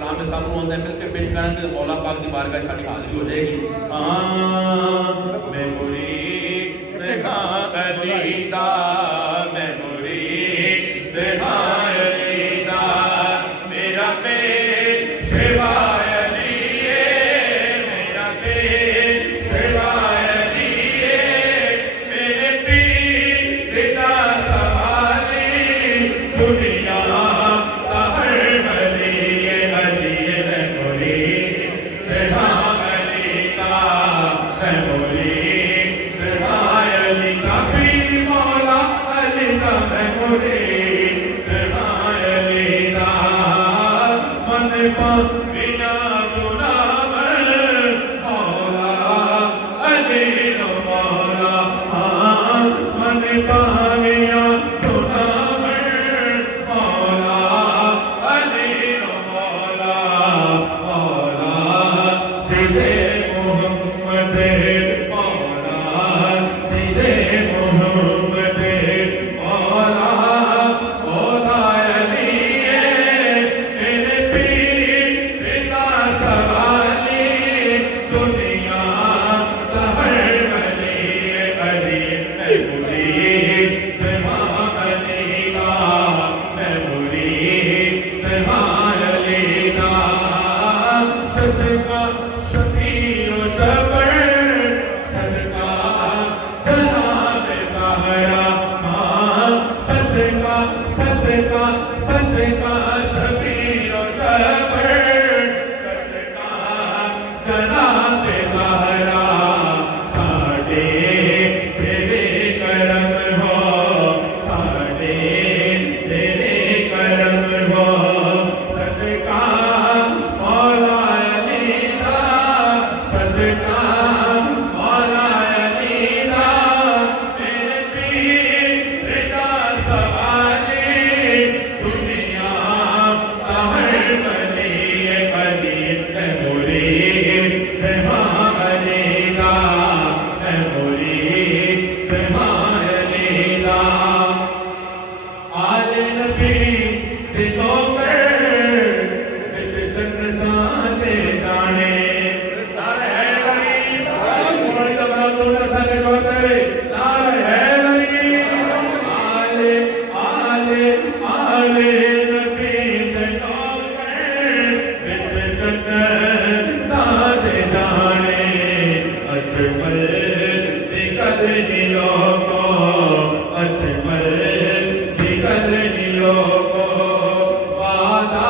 کلام میں سب آتا ہے مل کے پیش کرنا کہ مولا پاک کی بارگاہ ساری حاضری ہو جائے گی میں مرید علی دا میں مرید علی دا میرا پیشوا علی میرا پیشوا علی میرے پیر دا سوالی دنیا کا ہر ولی علی میں مرید علی دا میں مرید علی دا پیر مولا علی دا میں مرید علی دا من پا بنا گناور مولا علی نو مولا من پا بنا گناور مولا علی نو مولا مولا جدے محمد مولا جدے محمد مولا مولا علی میرے پیر دا سوالی دنیا کا ہر ولی علی میں مرید علی دا میں مرید علی دا صدقہ شبیر و شبر صدقہ جناب زہرا صدقہ صدقہ صدقہ شبیر و شبر صدقہ جناب زہرا ساڑے تیرے کرم ہو ساڑے تیرے کرم ہو صدقہ مولا علی دا صدقہ مولا علی دا میرے پیر دا سوالی دنیا کا ہر ولی علی میں مرید علی دا میں مرید علی دا آل نبی دلوں پر وچ جنتاں دے گانے نعرہ حیدری مولا جبرا تو نسا کے جوتے نعرہ حیدری آل نبی دلوں پر وچ جنتاں دے گانے اجمل دکھد نیلوں کو اجمل دکھد نیلوں کو وعدہ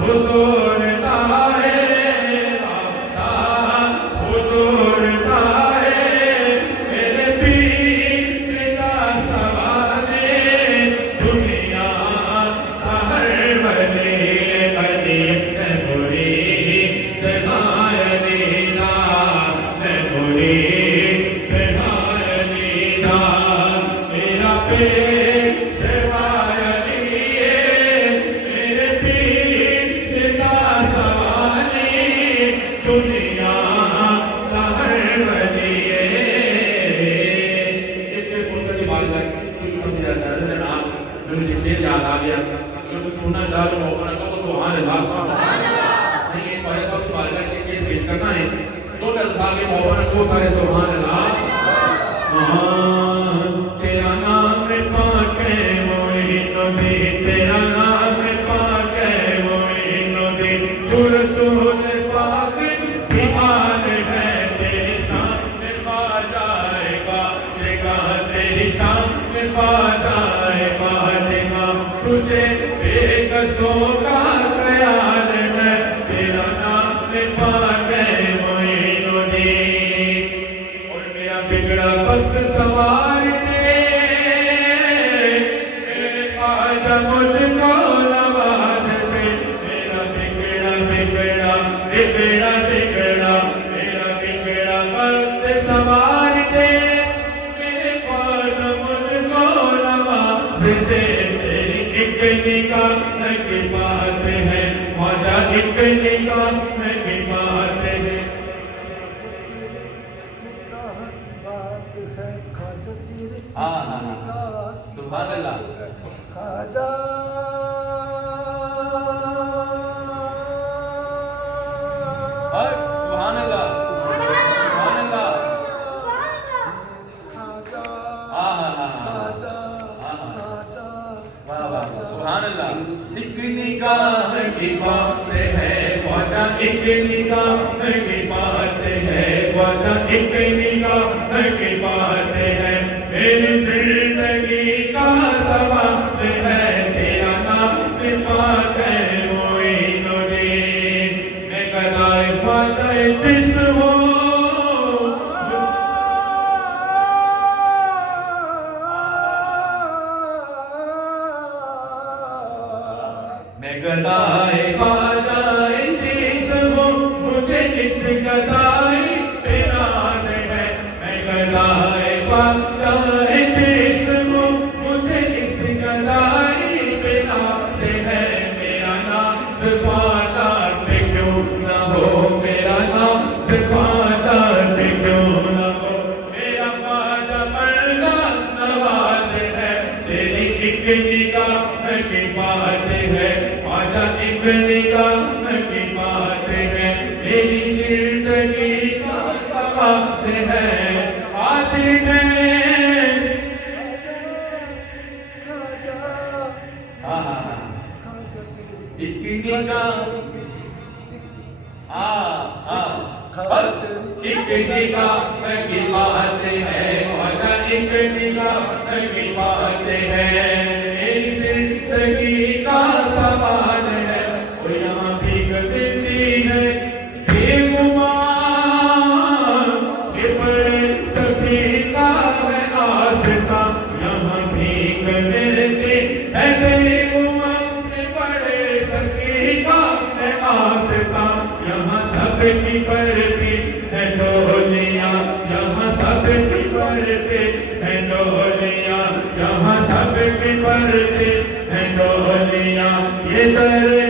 حضور دا ہے وعدہ حضور دا ہے میرے پیر دا سوالی دنیا کا ہر ولی علی میں مرید علی دا میں مرید علی دا میرا پیشوا علی میرے پیر دا سوالی دنیا کا ہر ولی ایک سے پوچھنے کی بات ہے سمجھ جاتا ہے جناب جو مجھے شیر یاد آ گیا اگر تو سننا چاہ تو موقع کہو سبحان اللہ سبحان اللہ نہیں ایک بھائی صاحب کی بات ہے کہ شیر پیش کرنا ہے تو میں الفاظ موقع کو سارے سبحان اللہ تیرا نام پاک ہے معین الدین تیرا نام پاک ہے معین الدین تو رسول پاک کی آل ہے تیری شان میں پا جائے گا جگہ تیری شان میں پا جائے گا جگہ تجھے بے قصوں کا خیال ہے تیرا نام پاک ہے معین الدین اور میرا بگڑا وقت سوار دے میرے خواجہ مجھ کو نواز دے میرا بگڑا بگڑا بگڑا بگڑا میرا بگڑا وقت سوار دے میرے خواجہ مجھ کو نواز دے تیری ایک نگاہ کی بات ہے خواجہ ایک نگاہ کی بات ہے سبحان اللہ سبحان اللہ سبحان اللہ سبحان اللہ. ایک نگاہ کی بات ہے خواجہ ایک نگاہ کی بات ہے خواجہ ایک نگاہ کی بات ہے میری زندگی کا سوال ہے تیرا نام پاک ہے معین الدین میں گدائے خواجہ جسم ہوں میں گدائے خواجہ جسم ہوں مجھے اس گدائی پہ ناز ہے میں گدائے خواجہ جسم ہوں مجھے اس گدائی پہ ناز ہے میرا ناز خواجہ پہ کیوں نہ ہو میرا ناز خواجہ پہ کیوں نہ ہو میرا خواجہ بڑا نواز ہے تیری ایک نگاہ کی بات ہے خواجہ ایک نگاہ کی بات ہے میری زندگی کا سوال ہے عاشق ہے ایک نگاہ ایک نگاہ کی بات ہے خواجہ ایک نگاہ کی بات ہے میری زندگی کا سوال ہے وہ یہاں بھی گزرتی ہے بے گمان کہ بڑے سبھی کا ہے آستا یہاں بھی گزرتی ہے بے گمان کہ بڑے سبھی کا ہے آستا یہاں سب کی پرتی ہے جولیاں یہاں سب کی پرتی ہے جولیاں یہاں سب کی پرتی ہے جولیاں یہ در